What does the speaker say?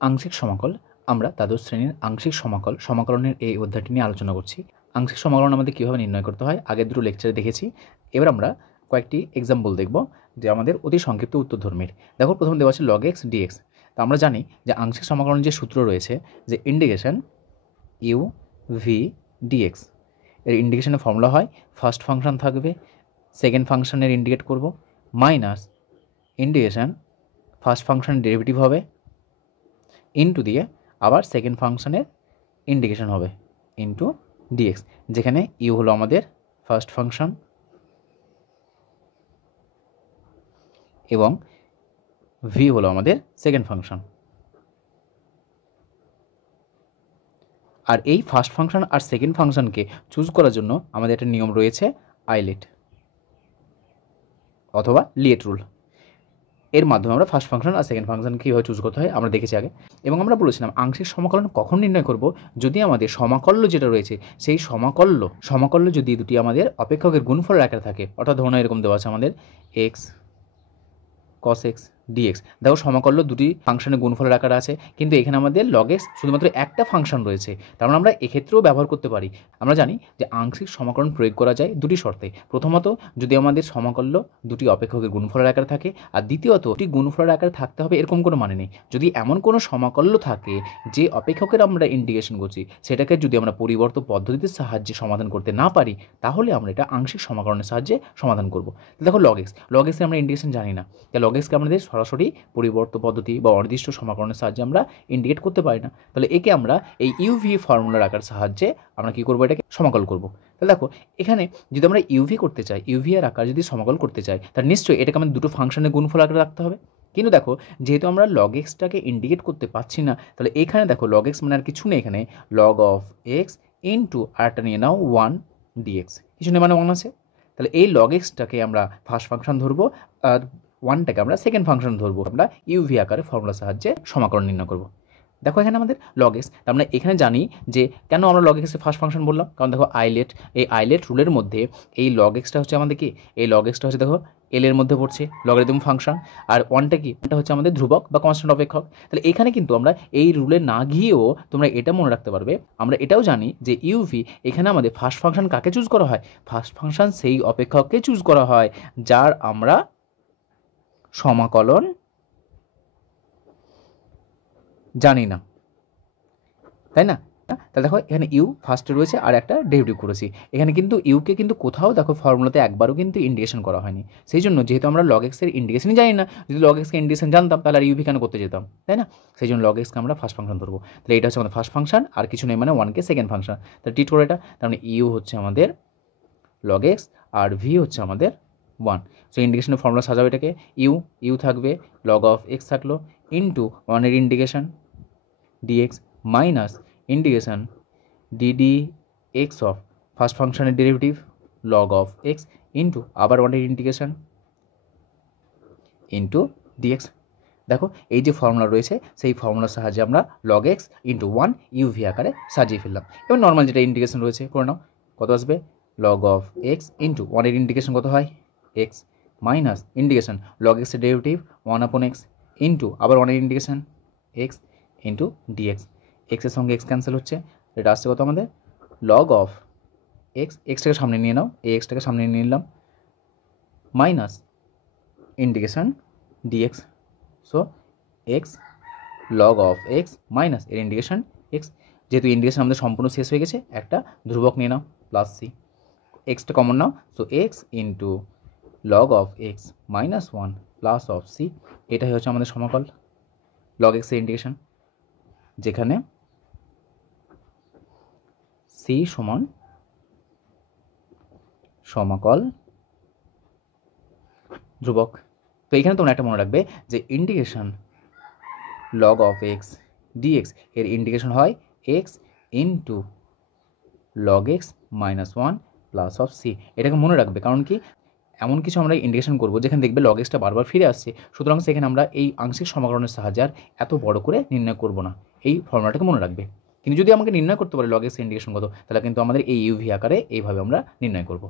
আংশিক সমাকল আমরা দ্বাদশ শ্রেণীর আংশিক সমাকলনের এই অধ্যায়টি নিয়ে আলোচনা করছি। আংশিক সমাকলন আমাদের কীভাবে নির্ণয় করতে হয় আগের দুটো লেকচারে দেখেছি। এবার আমরা কয়েকটি এক্সাম্পল দেখব যে আমাদের অতি সংক্ষিপ্ত উত্তরধর্মীর। দেখো প্রথম দেওয়া আছে log x dx। তো আমরা জানি যে আংশিক সমাকলনের যে সূত্র রয়েছে যে ইন্টিগ্রেশন ইউ ভি ডিএক্স, এর ইন্টিগ্রেশনের ফর্মুলা হয় ফার্স্ট ফাংশন থাকবে, সেকেন্ড ফাংশনের ইন্ডিকেট করব, মাইনাস ইন্টিগ্রেশন ফার্স্ট ফাংশনের ডেরিভেটিভ হবে ইন্টু দিয়ে আবার সেকেন্ড ফাংশনের ইন্টিগ্রেশন হবে ইন্টু ডিএক্স, যেখানে ইউ হলো আমাদের ফার্স্ট ফাংশন এবং ভি হলো আমাদের সেকেন্ড ফাংশন। আর এই ফার্স্ট ফাংশন আর সেকেন্ড ফাংশনকে চুজ করার জন্য আমাদের একটা নিয়ম রয়েছে আইলেট অথবা লিয়েট রুল। এর মাধ্যমে আমরা ফার্স্ট ফাংশন আর সেকেন্ড ফাংশন কীভাবে চুজ করতে হয় আমরা দেখেছি আগে। এবং আমরা বলেছিলাম আংশিক সমাকলন কখন নির্ণয় করব, যদি আমাদের সমাকল্য যেটা রয়েছে সেই সমাকল্য যদি দুটি আমাদের অপেক্ষকের গুণফলের আকারে থাকে, অর্থাৎ ধরুন এরকম দেওয়া আছে আমাদের এক্স cos x dx। দেখো সমাকল্য দুটি ফাংশনের গুণফলের আকারে আছে, কিন্তু এখানে আমাদের log x শুধুমাত্র একটা ফাংশন রয়েছে। তার মানে আমরা এক্ষেত্রেও ব্যবহার করতে পারি। আমরা জানি যে আংশিক সমাকলন প্রয়োগ করা যায় দুটি শর্তে। প্রথমত, যদি আমাদের সমাকল্য দুটি অপেক্ষকের গুণফলের আকারে থাকে, আর দ্বিতীয়ত দুটি গুণফলের আকারে থাকতে হবে এরকম কোনো মানে নেই। যদি এমন কোনো সমাকল্য থাকে যে অপেক্ষকের আমরা ইন্টিগ্রেশন করছি সেটাকে যদি আমরা পরিবর্তন পদ্ধতির সাহায্যে সমাধান করতে না পারি, তাহলে আমরা এটা আংশিক সমাকলনের সাহায্যে সমাধান করব। দেখো log x আমরা ইন্টিগ্রেশন জানি না, তাই log x কে আমাদের সরাসরি পরিবর্তন পদ্ধতি বা অনির্দিষ্ট সমাকলনের সাহায্যে আমরা ইন্ডিকেট করতে পারি না। তাহলে একে আমরা এই ইউভি ফর্মুলার আকার সাহায্যে আমরা কী করবো, এটাকে সমাকল করব। তাহলে দেখো এখানে যদি আমরা ইউভি করতে চাই, ইউভি এর আকার যদি সমাকল করতে চাই, তাহলে নিশ্চয়ই এটাকে আমাদের দুটো ফাংশনের গুণফল আকারে রাখতে হবে। কিন্তু দেখো যেহেতু আমরা log xটাকে ইন্ডিকেট করতে পারছি না, তাহলে এখানে দেখো log x মানে আর কিছু নেই, এখানে log of x ইন্টু আরেকটা নিয়ে নাও 1 dx, কিছু নেই মানে 1 আছে। তাহলে এই log xটাকে আমরা ফার্স্ট ফাংশন ধরবো আর 1টাকে আমরা সেকেন্ড ফাংশন ধরবো, আমরা ইউভি আকারে ফর্মুলার সাহায্যে সমাকলন নির্ণয় করব। দেখো এখানে আমাদের log x, তার মানে এখানে জানি যে কেন আমরা log x এর ফার্স্ট ফাংশন বললাম, কারণ দেখো এই আইলেট রুলের মধ্যে এই log xটা হচ্ছে আমাদের কি, এই log xটা হচ্ছে দেখো এল এর মধ্যে পড়ছে লগারিদম ফাংশন, আর 1টা কি, এটা হচ্ছে আমাদের ধ্রুবক বা কনস্ট্যান্ট অপেক্ষক। তাহলে এখানে কিন্তু আমরা এই রুলে না গিয়েও তোমরা এটা মনে রাখতে পারবে, আমরা এটাও জানি যে ইউভি এখানে আমাদের ফার্স্ট ফাংশন কাকে চুজ করা হয়, ফার্স্ট ফাংশন সেই অপেক্ষককে চুজ করা হয় যার আমরা সমাকলন জানি না, তাই না? তাহলে দেখো এখানে ইউ ফার্স্টে রয়েছে আর একটা ডেরিভেটিভ করেছি। এখানে কিন্তু ইউকে কিন্তু কোথাও দেখো ফর্মুলাতে একবারও কিন্তু ইন্ডিকেশন করা হয়নি। সেই জন্য যেহেতু আমরা log x এর ইন্ডিকেশনই জানি না, যদি log x কে ইন্ডিকেশন জানতাম তাহলে আর ইউভি কেন করতে যেতাম, তাই না? সেই জন্য log x কে আমরা ফার্স্ট ফাংশন ধরবো। তাহলে এটা হচ্ছে আমাদের ফার্স্ট ফাংশন আর কিছু নেই মানে 1কে সেকেন্ড ফাংশন। তাহলে টিট করে এটা, তার মানে ইউ হচ্ছে আমাদের log x আর ভি হচ্ছে আমাদের 1। সো ইন্ডিকেশনের ফর্মুলা সাজাও, এটাকে ইউ থাকবে log of x থাকলো ইন্টু 1 এর indication dx minus integration ddx of first ফাংশনের derivative log of x into আবার 1 এর ইন্টিগ্রেশন ইন্টু dx। দেখো এই যে ফর্মুলা রয়েছে সেই ফর্মুলার সাহায্যে আমরা log x ইন্টু 1 ইউভি আকারে সাজিয়ে ফেললাম। এবার নর্মাল যেটা ইন্টিগ্রেশন রয়েছে করে নাও, কত আসবে log of x ইন্টু 1 এর ইন্টিগ্রেশন কত হয় x minus integration log x এর ডেরিভেটিভ 1/x ইন্টু আবার 1 এর ইন্টিগ্রেশন x ইন্টু dx। এক্সের সঙ্গে এক্স ক্যান্সেল হচ্ছে, এটা আসছে কত আমাদের log of x, এক্সটাকে সামনে নিয়ে নাও, এই এক্সটাকে সামনে নিয়ে নিলাম minus integration dx। So x log of x minus এর ইন্টিগ্রেশন x। যেহেতু ইন্টিগ্রেশন আমাদের সম্পূর্ণ শেষ হয়ে গেছে, একটা ধ্রুবক নিয়ে নাও প্লাস সি, এক্সটা কমন নাও, so x into log of x minus 1 plus of C, এটাই হচ্ছে আমাদের সমাকল log x এর ইন্টিগ্রেশন, যেখানে সি সমান সমাকল ধ্রুবক। তো এখানে তোমরা একটা মনে রাখবে যে integration log of x dx এর ইন্টিগ্রেশন হয় x into log x minus 1 plus of C. এটাকে মনে রাখবে, কারণ কি এমন কিছু আমরা ইন্টিগ্রেশন করবো যেখানে দেখবে log xটা বারবার ফিরে আসছে, সুতরাং সেখানে আমরা এই আংশিক সমাকলনের সাহায্যে আর এত বড় করে নির্ণয় করব না, এই ফর্মুলাটাকে মনে রাখবে। কিন্তু যদি আমাকে নির্ণয় করতে পারে log x ইন্টিগ্রেশন কত, তাহলে কিন্তু আমাদের এই ইউভি আকারে এইভাবে আমরা নির্ণয় করব।